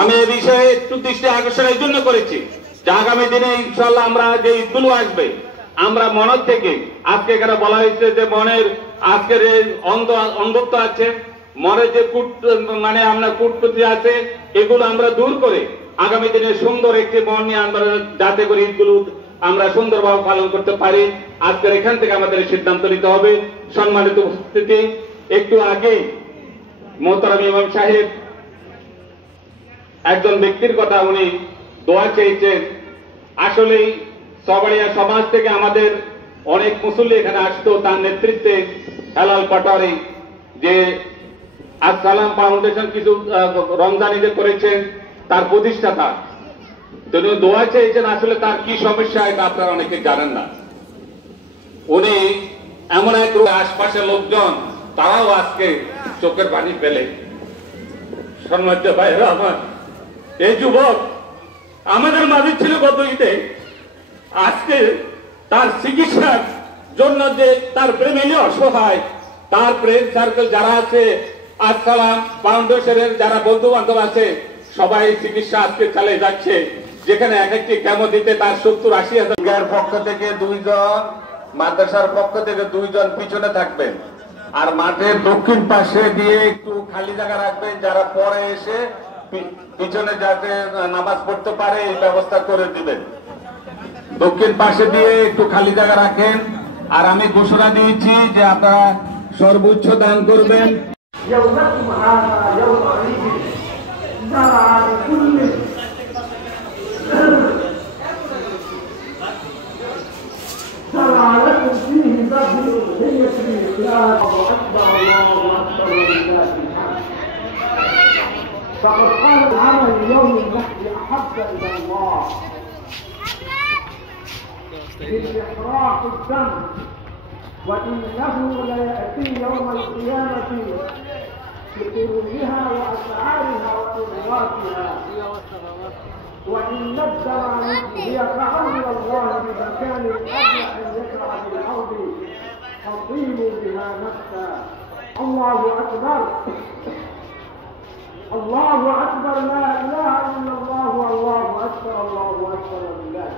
আমি এই বিষয়ে একটু দৃষ্টি আকর্ষণ এই জন্য করেছি যে আগামী দিনে ইনশাআল্লাহ আমরা যে ঈদগুলো আসবে আমরা মনের থেকে আজকে এখানে বলা হয়েছে যে মনের আজকের এই অন্ধত্ব আছে, মনে যে মানে আমরা কূটনীতি আছে এগুলো আমরা দূর করে আগামী দিনে সুন্দর একটি মন নিয়ে আমরা যাতে করে ঈদগুলো আমরা সুন্দরভাবে পালন করতে পারি। আজকের এখান থেকে আমাদের সিদ্ধান্ত নিতে হবে। সম্মানিত উপস্থিতি, একটু আগে মোহতারাম ইমাম সাহেব একজন ব্যক্তির কথা উনি দোয়া চেয়েছেন। আসলেই সবাড়িয়া সমাজ থেকে আমাদের অনেক মুসল্লি এখানে আসতো, তার নেতৃত্বে হেলাল পাটোয়ারি যে আসসালাম ফাউন্ডেশন কিছু রমজান ঈদে করেছেন, তার প্রতিষ্ঠাতা তিনি দোয়া চেয়েছেন। আসলে তার কি সমস্যা এটা আপনারা অনেকে জানেন না। উনি এমন এক আশপাশের লোকজন তারাও আজকে চোখের পানি ফেলে। সম্মানিত ভাইরা আমার, এই যুবক আমাদের মাঝে ছিল গত ঈদে, আজকে তার চিকিৎসার জন্য যে তার ফ্যামিলি অসহায়, তার ফ্রেন্ড সার্কেল যারা আছে, আসসালাম ফাউন্ডেশনের যারা বন্ধু বান্ধব আছে, সবাই চিকিৎসা আজকে চালিয়ে যাচ্ছে। যেখানে এক একটি কেমো দিতে তার 70-80 হাজার পক্ষ থেকে 2 জন, মাদ্রাসার পক্ষ থেকে 2 জন পিছনে থাকবেন, আর মাঠের দক্ষিণ পাশে দিয়ে একটু খালি জায়গা রাখবেন, যারা পরে এসে পিছনে যাতে নামাজ পড়তে পারে এই ব্যবস্থা করে দিবেন। দক্ষিণ পাশে দিয়ে একটু খালি জায়গা রাখেন। আর আমি ঘোষণা দিয়েছি যে আপনারা সর্বোচ্চ দান করবেন। فقد قال العمل يوم النحر احب الى الله من احراق الدم وانه لياتي يوم القيامه بقرونها واسعارها واضغاثها وان الدم هي كعون الله بمكان ادنى ان يقع في الارض فطيبوا بها نفسا. الله اكبر، الله اكبر، لا اله الا الله، والله اكبر، الله اكبر لله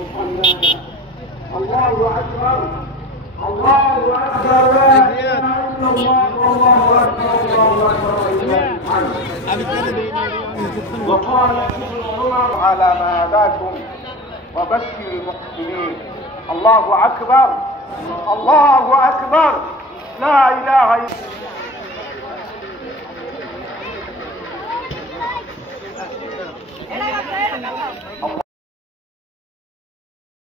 الحمد. الله اكبر، الله اكبر، لا اله الا الله، والله اكبر، الله اكبر لله الحمد. وقال ابن عمر على ما هداكم وبشر المحسنين. الله اكبر، الله اكبر، لا اله الا الله.